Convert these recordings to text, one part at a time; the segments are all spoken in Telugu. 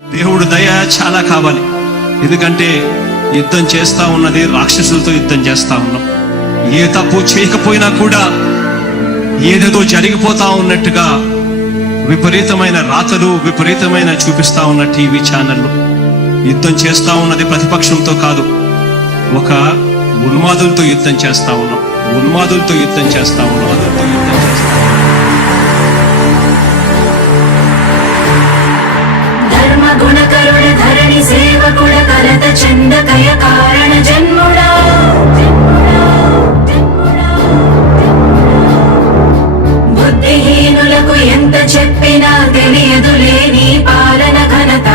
దేవుడు దయ చాలా కావాలి. ఎందుకంటే యుద్ధం చేస్తా ఉన్నది రాక్షసులతో యుద్ధం చేస్తా ఉన్నాం. ఏ తప్పు చేయకపోయినా కూడా ఏదేదో జరిగిపోతా ఉన్నట్టుగా విపరీతమైన రాతలు, విపరీతమైన చూపిస్తా ఉన్న టీవీ ఛానళ్ళు. యుద్ధం చేస్తా ఉన్నది ప్రతిపక్షంతో కాదు, ఒక ఉన్మాదులతో యుద్ధం చేస్తా ఉన్నాం. ఉన్మాదులతో యుద్ధం చేస్తా ఉన్నాం. ధర్మ గుణకరుణ ధరణి సేవకుడ కలత చందకయ కారణ జన్ముడా బుద్ధిహీనులకు ఎంత చెప్పినా తెలియదులే నీ పాలన ఘనత.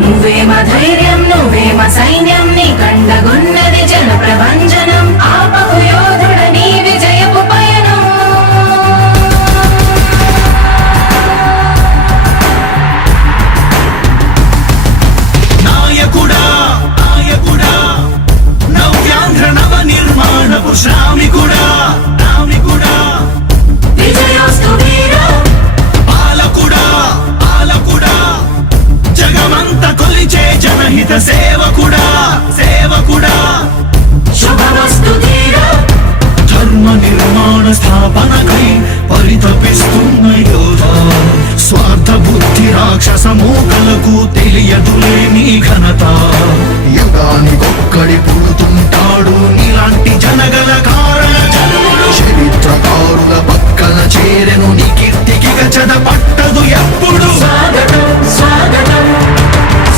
నువ్వేమ ధైర్యం, నువ్వేమ సైన్యం, నీ కండగున్నది జన ప్రభంజనం. ఆపకు యోధుడ నీ విజయపు పయనం. నాయకుడా నాయకుడా నవ్యాంధ్ర నవ నిర్మాణపు శ్రామికుడా రామికుడా విజయోస్తు వీరా పాలకుడా పాలకుడా జగమంత కొలిచే జనహిత సేవకుడా సేవకుడా శుభమస్తు ధీరా ధర్మ నిర్మాణ స్థాపనకై పరితపిస్తున్న యోధ. స్వార్థ బుద్ధి రాక్షస మూకలకు తెలియదులే నీ ఘనత. యుగానికొక్కడి పుడుతుంటాడు ఇలాంటి జనగల కారణ జన్ముడు. చరిత్రకారుల పక్కన చేరెను నీ కీర్తికి గచద పట్టదు ఎప్పుడు. స్వాగతం స్వాగతం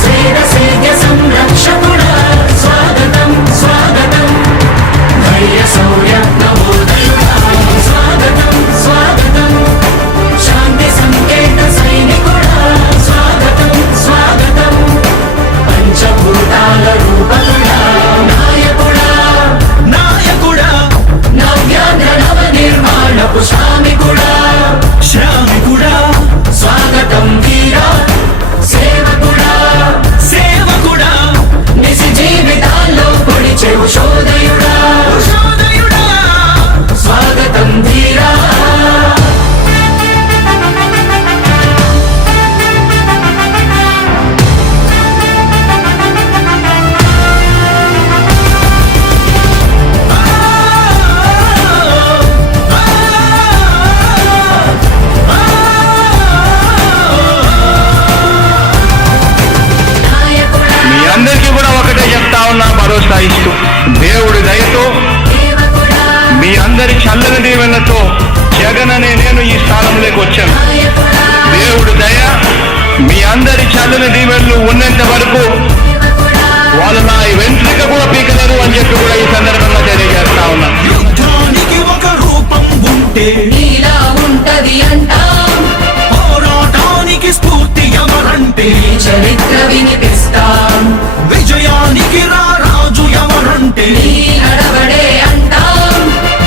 స్వేద సేద్య సంరక్షకుడా. స్వాగతం స్వాగతం ధైర్య శౌర్య నవోదయుడా. స్వాగతం స్వాగతం శాంతి సంకేత సైనికుడా. స్వాగతం స్వాగతం పంచభూతాల రూపకుడా. నాయకుడా నాయకుడా నవ్యాంధ్ర నవ నిర్మాణపు శ్రామికుడా. శ్రామికుడా స్వాగతం వీరా సేవకుడా. సేవకుడా నిజ జీవితాల్లో పొడిచెవు శోదయుడా. శోదయుడా స్వాగతం ధీరా నాయకుడా మీ అందరికీ కూడా ఒకటే చెప్తా ఉన్నా, భరోసా ఇస్తూ దేవుడి దయతో సేవకుడా. మీ అందరి చల్లని దీవెనతో జగన్ అనే నేను ఈ స్థానంలోకి వచ్చాను. నాయకుడా దేవుడి దయ మీ అందరి చల్లని దీవెనలు ఉన్నంత వరకు సేవకుడా. వాళ్ళు నా వెంట్రిక కూడా పీకలేరు అని చెప్పి కూడా ఈ సందర్భంగా తెలియజేస్తా ఉన్నా. యుద్ధానికి ఒక రూపం ఉంటే నీలా ఉంటది అంటాం. పోరాటానికి స్ఫూర్తి ఎవరంటే నీ చరిత్ర వినిపిస్తాం. విజయానికి రారాజు ఎవరంటే నీ నడవడే అంటాం.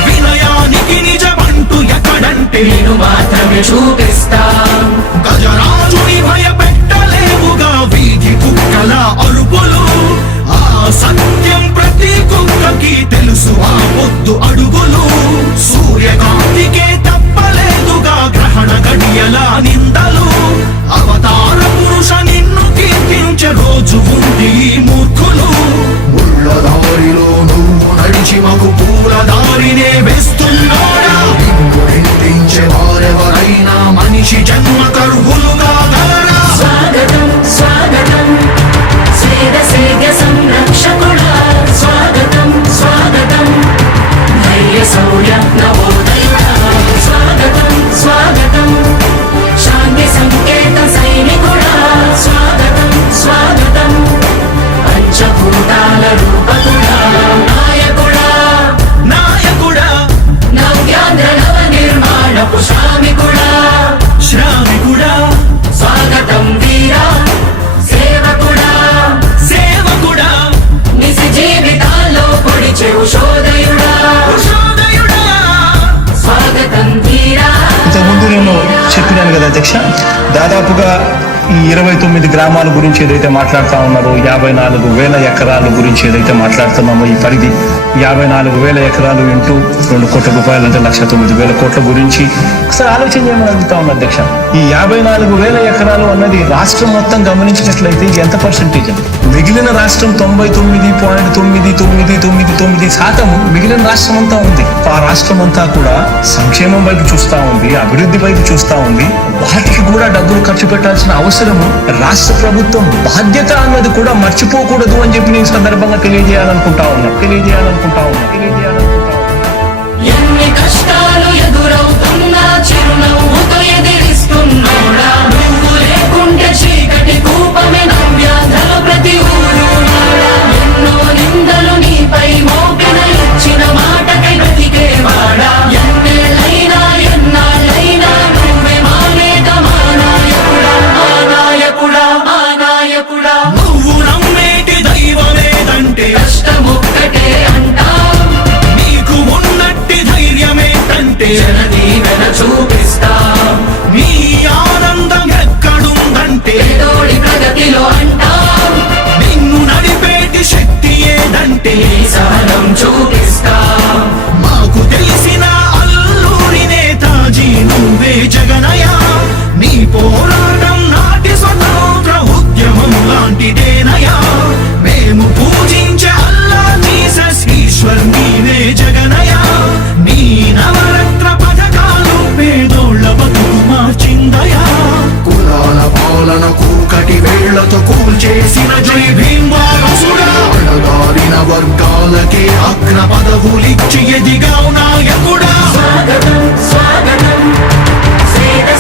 వినయానికి నిజమంటూ ఎక్కడంటే నేను మాత్రమే చూపిస్తాం. గజరాజుని భయపెట్టలేవుగా వీధి కుక్కల అరుపులు. ఆ సత్యం ప్రతి కుక్కకి తెలుసు ఆ పొద్దు అడుగులు. సూర్యకాంతికే తప్పలేదుగా గ్రహణ గడియల నిందలు. అవతార పురుష నిన్ను కీర్తించే రోజు ఉంది ఈ మూర్ఖులు. ముళ్ళ దారిలో నువ్వు నడిచి మగు పూల దారినే వేస్తున్నాడా నిన్ను నిందించే వారెవరైనా మనిషి జన్మ కరువులుగా గలరా. స్వాగతం స్వాగతం స్వేద సేద్య సంరక్షకుడా. స్వాగతం స్వాగతం ధైర్య శౌర్య నవోదయుడా. స్వాగతం స్వాగతం శాంతి సంకేత సైనికుడా. స్వాగతం స్వాగతం పంచభూతాల రూపకుడా. నాయకుడా నాయకుడా నవ్యాంధ్ర నవ నిర్మాణపు శ్రామికుడా. శ్రామికుడా స్వాగతం వీరా సేవకుడా. సేవకుడా నిజ జీవితాల్లో పొడిచెవు శోదయుడా. శోదయుడా స్వాగతం ధీరా ఇంతకుముందు నేను చెప్పినాను కదా అధ్యక్ష, దాదాపుగా ఈ 29 గ్రామాల గురించి ఏదైతే మాట్లాడుతా ఉన్నారో, 54,000 ఎకరాల గురించి ఏదైతే మాట్లాడుతున్నామో, ఈ పరిధి 54,000 ఎకరాలు ఇంటూ 2 కోట్ల రూపాయలు అంటే 1,09,000 కోట్ల గురించి ఒకసారి ఆలోచన చేయమని అడుగుతా ఉన్నా అధ్యక్ష. ఈ 54,000 ఎకరాలు అన్నది రాష్ట్రం మొత్తం గమనించినట్లయితే ఇది ఎంత పర్సెంటేజ్ అండి? మిగిలిన రాష్ట్రం 99.9999% మిగిలిన రాష్ట్రం అంతా ఉంది. ఆ రాష్ట్రం అంతా కూడా సంక్షేమం వైపు చూస్తా ఉంది, అభివృద్ధి వైపు చూస్తా ఉంది. వాటికి కూడా డబ్బులు ఖర్చు పెట్టాల్సిన అవసరము రాష్ట్ర ప్రభుత్వం బాధ్యత అన్నది కూడా మర్చిపోకూడదు అని చెప్పి నేను సందర్భంగా తెలియజేయాలనుకుంటా ఉన్నా. ఎన్ని కష్టాలు ఎదురవుతున్నా చిరునవ్వుతో ఎదిరిస్తున్నోడా, నువ్వు లేకుంటే చీకటి కూపమే నవ్యాంధ్రల ప్రతి ఊరు నాడా. ఎన్నో నిందలు నీపై మోపిన ఇచ్చిన మాటకై బ్రతికేవాడా. ఎన్నేళ్ళైనా ఎన్నాళ్ళైనా నువ్వే మానేక మానాయకుడా. నువ్వు నమ్మేటి దైవమేదంటే కష్టమొక్కటే అంటాం, నీకు ఉన్నట్టి ధైర్యమేంటంటే జనదీవెన చూపిస్తాం. నీ ఆనందం ఎక్కడుందంటే తోడి ప్రగతిలో అంటాం, నిన్ను నడిపేటి శక్తి ఏదంటే నీ సహనం చూపిస్తాం. మాకు తెలిసిన అల్లూరి నేతాజీ నువ్వే జగనయ్య. నీ పోరాటం నాటి స్వతంత్ర ఉద్యమం లాంటిదేనయ్యా. మేము పూజించే అల్లా జీసస్ ఈశ్వర్ నీవే జగనయ్య. నీ నవరత్న పథకాలు పేదోళ్ళ బతుకు మార్చిందయా. కులాల పాలనకు కటి వేళ్లతో కూల్చేసిన జై భీమ్ వారసుడా, అణగారిన వర్గాలకే అగ్ర పదవులిచ్చి ఎదిగావు నాయకుడా. స్వాగతం స్వాగతం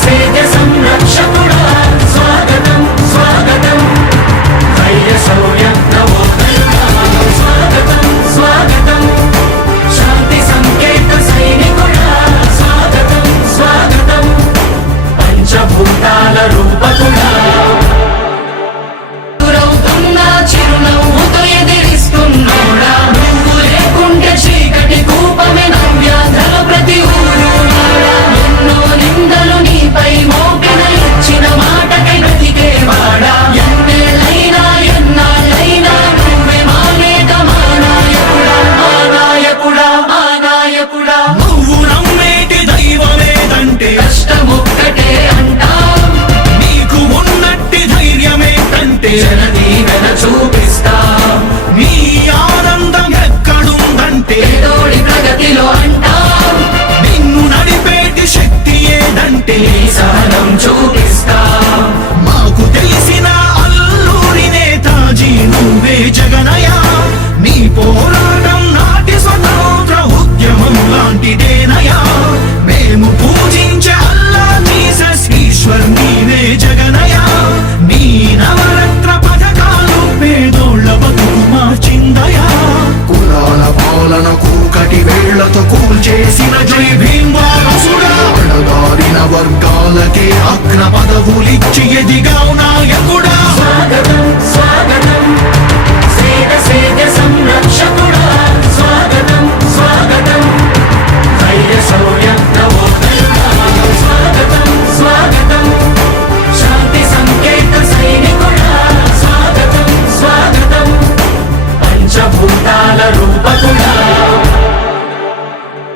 సేద సంరక్షకుడా. స్వాగతం స్వాగతం ధైర్య శౌర్య నవోదయుడా. స్వాగతం శాంతి సంకేత సైనికుడా. స్వాగతం పంచభూతాల రూపకుడా. ఎదురవుతున్నా చిరునవ్వుతో ఎదిరిస్తున్నోడా, నువ్వు లేకుంటే చీకటి కూపమే నవ్యాంధ్రల ప్రతి ఊరు నాడా. ఎన్నో నిందలు నీపై మోపిన ఇచ్చిన మాటకై బ్రతికేవాడా. ఎన్నేళ్ళైనా ఎన్నాళ్ళైనా నువ్వే మానేక మానాయకుడా. నువ్వు నమ్మేటి దైవమేదంటే కష్టమొక్కటే అంటాం, నీకు ఉన్నట్టి ధైర్యమేంటంటే జనదీవెన చూపిస్తాం. నీ ఆనందం ఎక్కడుందంటే తోడి ప్రగతిలో అంటాం, నిన్ను నడిపేటి శక్తి ఏదంటే నీ సహనం చూపిస్తాం. మాకు తెలిసిన అల్లూరి నేతాజీ నువ్వే జగనయ్య. నీ పోరాటం నాటి స్వతంత్ర ఉద్యమం లాంటిదేనయ్యా. మేము పూజించే అల్లా జీసస్ ఈశ్వర్ నీవే జగనయ్య. నీ నవరత్న పథకాలు పేదోళ్ళ బతుకు మార్చిందయా. కులాల పాలనకు కటి వేళ్లతో కూల్చేసిన జై భీమ్ వారసుడా, అణగారిన వర్గాలకే అగ్ర పదవులిచ్చి ఎదిగావు నాయకుడా. స్వాగతం